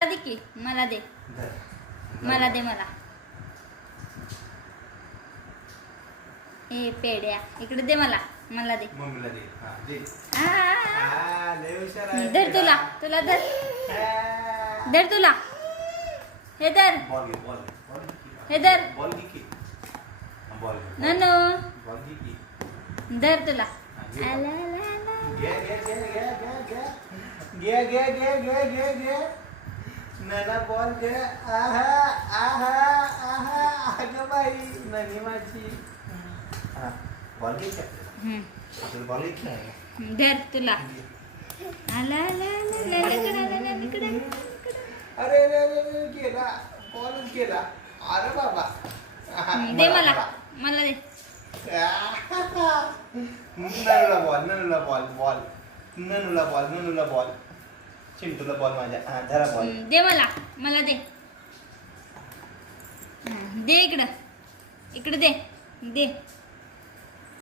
दे की मला दे मला दे मला ए पेड्या इकडे दे मला मला दे मम्मीला दे हां दे लय हुशार धर आहे तुला तुला धर धर तुला हे धर बॉल घे बॉल हे धर बॉल घे की बॉल ननू बॉल घे की धर तुला घे आला आला आला घे नाना बॉल घे आहा आहा आहा अगं बाई ननी माझी हां बॉल घे आपल्याला बॉल घे धर तुला आला आला आला आला इकडे अरे रे रे रे गेला बॉलच गेला अरे बाबा दे मला मला दे ननूला बॉल चिंटूला बॉल माझ्या हा धरा बॉल दे मला मला दे दे इकडं इकडे दे दे